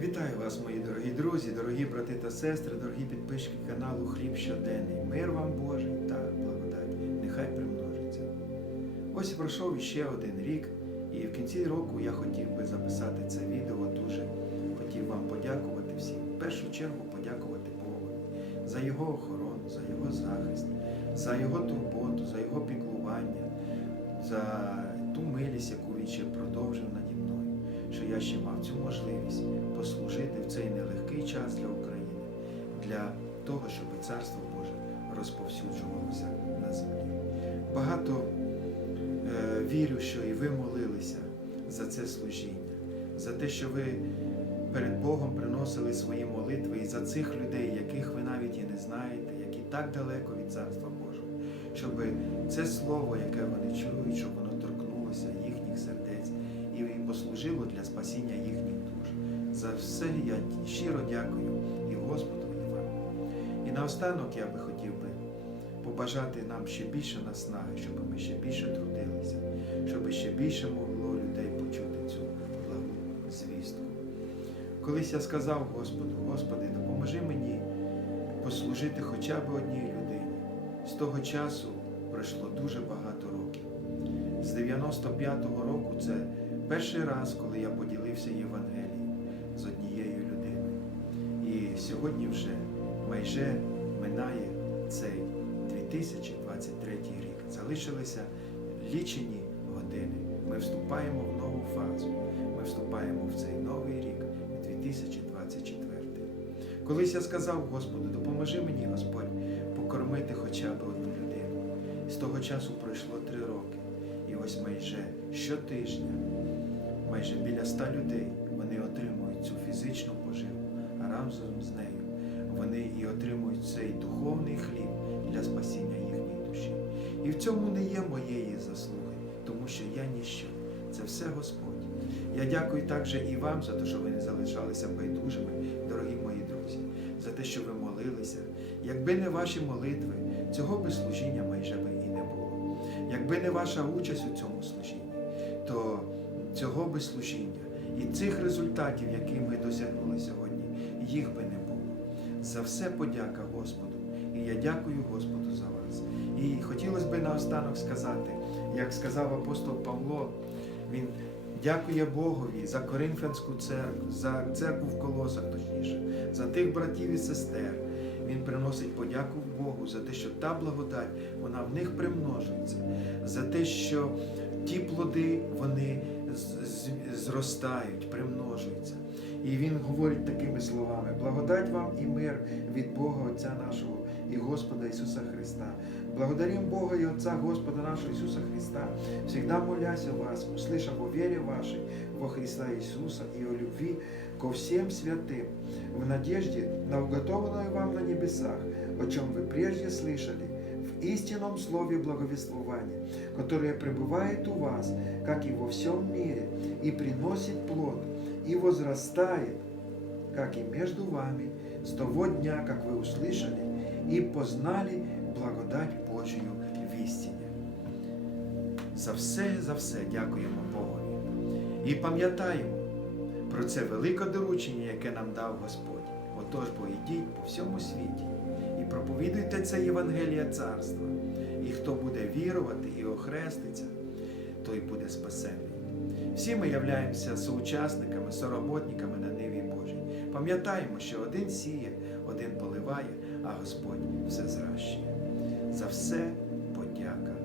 Вітаю вас, мої дорогі друзі, дорогі брати та сестри, дорогі підписчики каналу Хліб щоденний. Мир вам Божий та благодать. Нехай примножиться. Ось пройшов іще один рік, і в кінці року я хотів би записати це відео. Дуже хотів вам подякувати всім. В першу чергу подякувати Богу за його охорону, за його захист, за його турботу, за його піклування, за ту милість, яку він ще продовжив наді що я ще мав цю можливість послужити в цей нелегкий час для України, для того, щоб Царство Боже розповсюджувалося на землі. Багато е, вірю, що і ви молилися за це служіння, за те, що ви перед Богом приносили свої молитви і за цих людей, яких ви навіть і не знаєте, які так далеко від Царства Божого, щоб це слово, яке вони чують, щоб воно торкнулося їхніх сердець послужило для спасіння їхніх душ. За все я щиро дякую і Господу, і вам. І наостанок я би хотів би побажати нам ще більше наснаги, щоб ми ще більше трудилися, щоб ще більше могло людей почути цю благу звістку. Колись я сказав Господу, Господи, допоможи мені послужити хоча б одній людині. З того часу пройшло дуже багато років. З 95-го року це перший раз, коли я поділився Євангелієм з однією людиною. І сьогодні вже майже минає цей 2023 рік. Залишилися лічені години. Ми вступаємо в нову фазу. Ми вступаємо в цей новий рік, 2024. Колись я сказав Господу, допоможи мені, Господь, покормити хоча б одну людину. З того часу пройшло три роки. І ось майже щотижня, майже біля ста людей вони отримують цю фізичну поживу, а разом з нею вони і отримують цей духовний хліб для спасіння їхньої душі. І в цьому не є моєї заслуги, тому що я ніщо. Це все Господь. Я дякую також і вам за те, що ви не залишалися байдужими, дорогі мої друзі, за те, що ви молилися. Якби не ваші молитви, цього би служіння майже би і не було. Якби не ваша участь у цьому служінні, то цього би служіння і цих результатів, які ми досягнули сьогодні, їх би не було. За все подяка Господу. І я дякую Господу за вас. І хотілося б наостанок сказати, як сказав апостол Павло, він дякує Богові за Коринфянську церкву, за церкву в колосах, точніше, за тих братів і сестер. Він приносить подяку Богу за те, що та благодать, вона в них примножується, за те, що ті плоди вони з- з- зростають, примножуються. І він говорить такими словами: благодать вам і мир від Бога Отця нашого і Господа Ісуса Христа. Благодарим Бога и Отца Господа нашего Иисуса Христа, всегда молясь о вас, услышав о вере вашей во Христа Иисуса и о любви ко всем святым, в надежде на уготованное вам на небесах, о чем вы прежде слышали, в истинном слове благовествования, которое пребывает у вас, как и во всем мире, и приносит плод, и возрастает, как и между вами, с того дня, как вы услышали и познали благодать Божию в істині. За все, за все дякуємо Богові. І пам'ятаємо про це велике доручення, яке нам дав Господь. Отож, бо йдіть по всьому світі і проповідуйте це Євангелія Царства. І хто буде вірувати і охреститься, той буде спасений. Всі ми являємося соучасниками, сороботниками на Ниві Божій. Пам'ятаємо, що один сіє, один поливає, а Господь все зращує. За все подяка